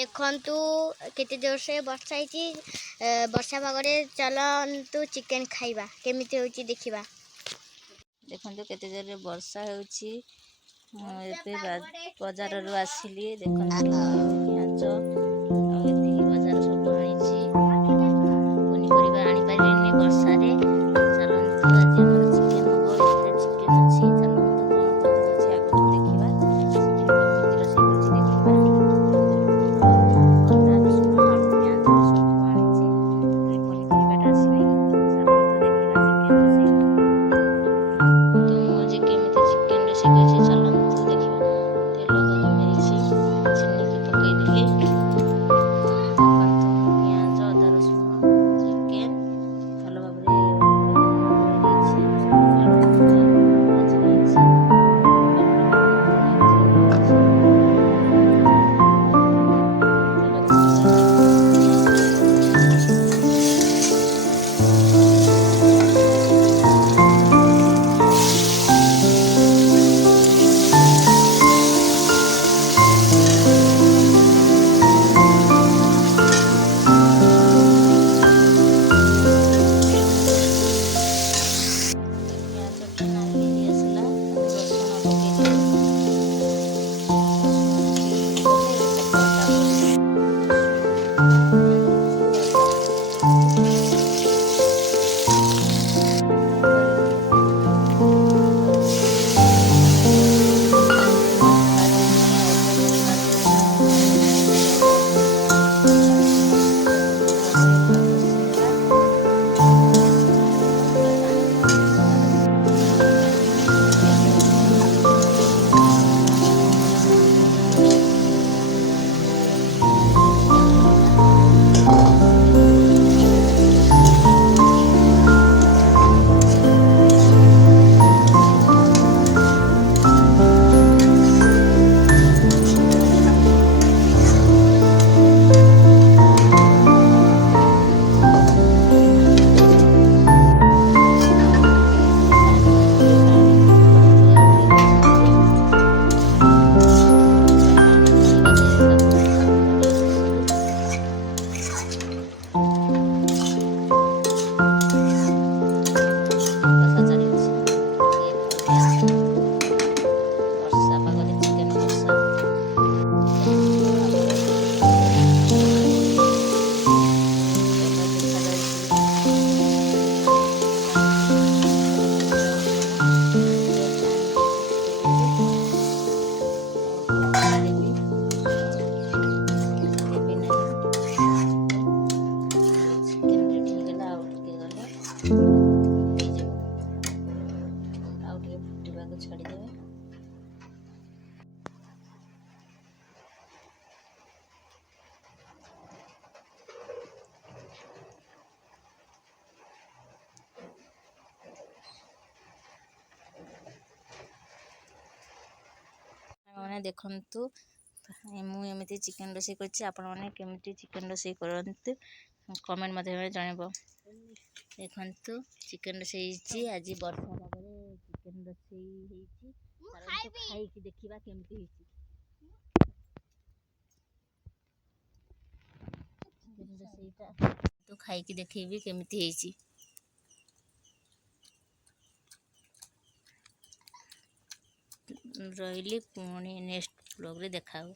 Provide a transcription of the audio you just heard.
देखंतु केते जोर से वर्षा होती वर्षा पागरे चलतु चिकेन खाइबा केमिति होची देखिबा। देखंतु केते जोर वर्षा होची एते बाजार रु आसिली देखंतु पियाज आ एति बाजार सब आनिची पनीपरिबा आनी पारिनी वर्षा रे चलंतु आज हमर चिकेन हबो एते चिकेन अछि चलंतु कोन होची आगो देखिबा चिकेन केमिति रोषेई होची देखिबा। अदा रसुण आलू पियाज सब आनिची पनीपरिबाटा आसिनी चलंतु देखिबा चिकेन रोषेई तो मुझे केमिति चिकेन रोषेई करछि चलंतु देखिबा। तेल गरम हेछि चिनी के पकई देली पियाज अदा रसुण चिकेन भलो भाबरे गोळेई देछि भाजी देछि छाड़ीदेवे। मैंने देखंतु मुझे चिकेन रोषेई करछि आपण माने केमिति चिकेन रोषेई करंतु कमेंट माध्यम जानबो। देखंतु चिकेन रोषेई हिची आज वर्षा पागरे चिकेन रोषेई हिची चलंतु खाई कि देखिबा केमिति हिची चिकेन रोषेईटा तो खाई कि देखैबी केमिति हिची। रहिली पुणी नेक्स्ट ब्लॉग रे देखाओ।